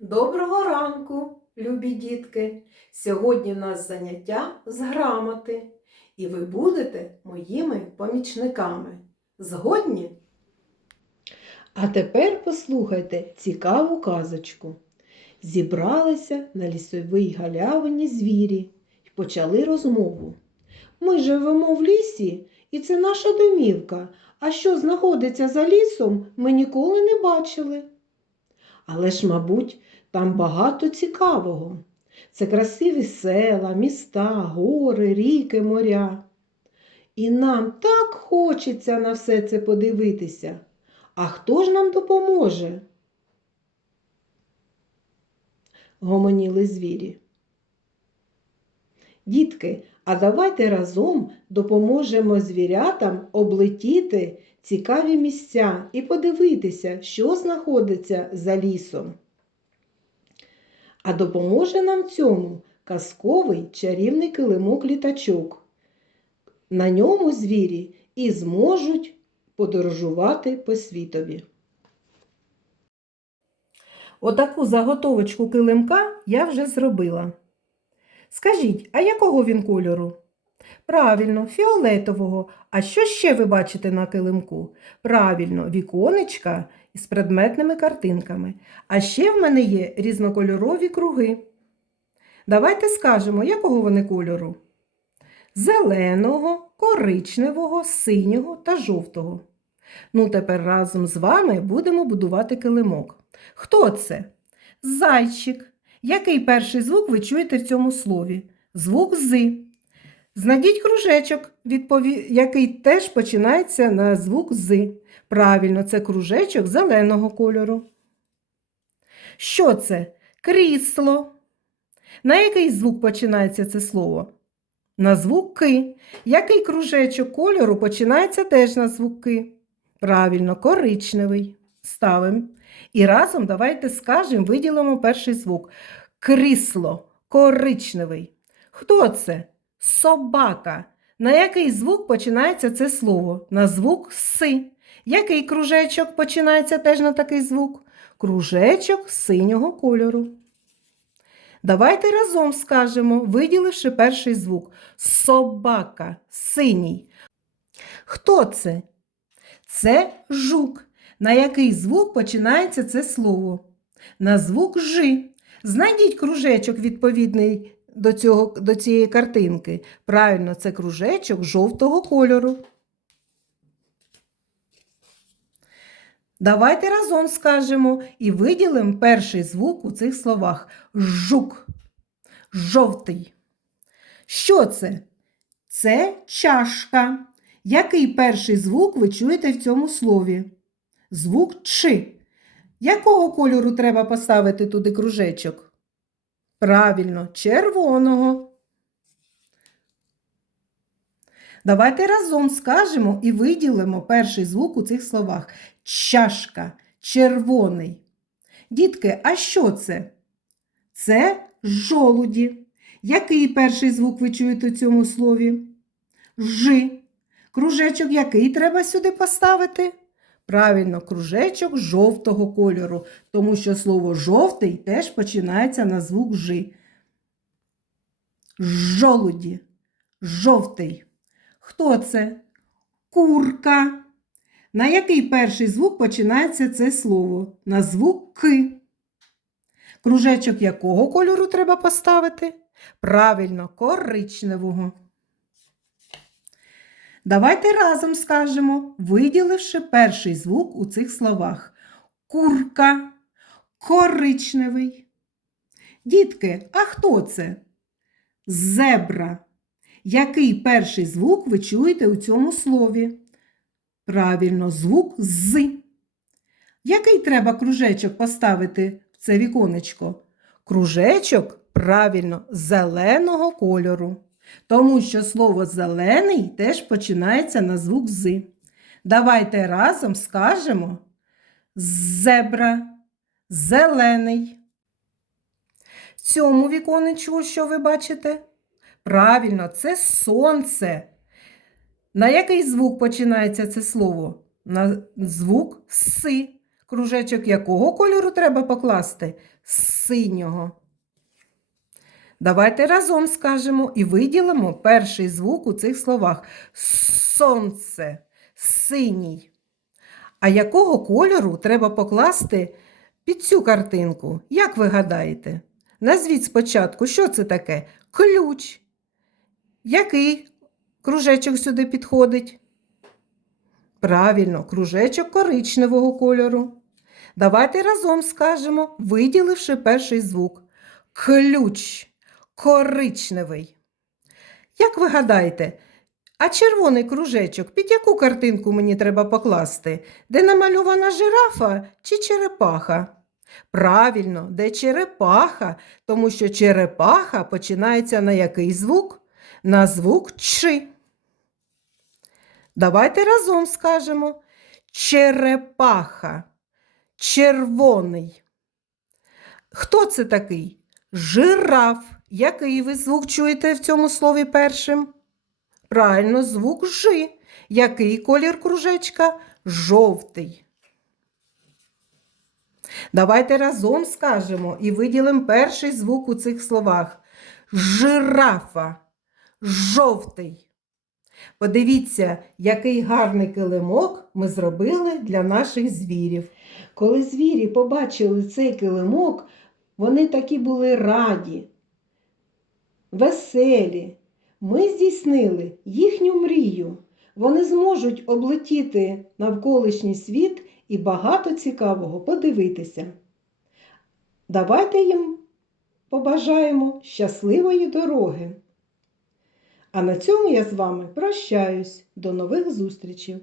Доброго ранку, любі дітки! Сьогодні в нас заняття з грамоти, і ви будете моїми помічниками. Згодні? А тепер послухайте цікаву казочку. Зібралися на лісовій галявині звірі і почали розмову. Ми живемо в лісі, і це наша домівка. А що знаходиться за лісом, ми ніколи не бачили. Але ж, мабуть, там багато цікавого. Це красиві села, міста, гори, ріки, моря. І нам так хочеться на все це подивитися. А хто ж нам допоможе? Гомоніли звірі. Дітки, а давайте разом допоможемо звірятам облетіти цікаві місця і подивитися, що знаходиться за лісом. А допоможе нам цьому казковий чарівний килимок літачок. На ньому звірі і зможуть подорожувати по світові. Отаку заготовочку килимка я вже зробила. Скажіть, а якого він кольору? Правильно, фіолетового. А що ще ви бачите на килимку? Правильно, віконечка із предметними картинками. А ще в мене є різнокольорові круги. Давайте скажемо, якого вони кольору? Зеленого, коричневого, синього та жовтого. Ну, тепер разом з вами будемо будувати килимок. Хто це? Зайчик. Який перший звук ви чуєте в цьому слові? Звук з. Знайдіть кружечок, який теж починається на звук з. Правильно, це кружечок зеленого кольору. Що це? Крісло. На який звук починається це слово? На звук ки. Який кружечок кольору починається теж на звук ки? Правильно, коричневий. Ставимо. І разом давайте скажемо, виділимо перший звук. Крісло, коричневий. Хто це? Собака. На який звук починається це слово? На звук си. Який кружечок починається теж на такий звук? Кружечок синього кольору. Давайте разом скажемо, виділивши перший звук. Собака, синій. Хто це? Це жук. На який звук починається це слово? На звук жи. Знайдіть кружечок відповідний до, цього, до цієї картинки. Правильно, це кружечок жовтого кольору. Давайте разом скажемо і виділимо перший звук у цих словах. Жук. Жовтий. Що це? Це чашка. Який перший звук ви чуєте в цьому слові? Звук чи. Якого кольору треба поставити туди кружечок? Правильно, червоного. Давайте разом скажемо і виділимо перший звук у цих словах. Чашка, червоний. Дітки, а що це? Це жолуді. Який перший звук ви чуєте у цьому слові? Жи. Кружечок який треба сюди поставити? Правильно, кружечок жовтого кольору, тому що слово жовтий теж починається на звук жи. Жолуді. Жовтий. Хто це? Курка. На який перший звук починається це слово? На звук К. Кружечок якого кольору треба поставити? Правильно, коричневого. Давайте разом скажемо, виділивши перший звук у цих словах. Курка, коричневий. Дітки, а хто це? Зебра. Який перший звук ви чуєте у цьому слові? Правильно, звук з. Який треба кружечок поставити в це віконечко? Кружечок, правильно, зеленого кольору. Тому що слово зелений теж починається на звук з. Давайте разом скажемо зебра, зелений. В цьому віконечку, що ви бачите? Правильно, це сонце. На який звук починається це слово? На звук си. кружечок якого кольору треба покласти? Синього. Давайте разом скажемо і виділимо перший звук у цих словах. Сонце, синій. А якого кольору треба покласти під цю картинку? Як ви гадаєте? Назвіть спочатку, що це таке? Ключ. Який кружечок сюди підходить? Правильно, кружечок коричневого кольору. Давайте разом скажемо, виділивши перший звук. Ключ коричневий. Як ви гадаєте, а червоний кружечок під яку картинку мені треба покласти? Де намальована жирафа чи черепаха? Правильно, де черепаха, тому що черепаха починається на який звук? На звук Ч. Давайте разом скажемо черепаха, червоний. Хто це такий? Жираф. Який ви звук чуєте в цьому слові першим? Правильно, звук Ж. Який колір кружечка? Жовтий. Давайте разом скажемо і виділимо перший звук у цих словах. Жирафа. Жовтий. Подивіться, який гарний килимок ми зробили для наших звірів. Коли звірі побачили цей килимок, вони такі були раді, веселі. Ми здійснили їхню мрію. Вони зможуть облетіти навколишній світ і багато цікавого подивитися. Давайте їм побажаємо щасливої дороги. А на цьому я з вами прощаюсь. До нових зустрічей!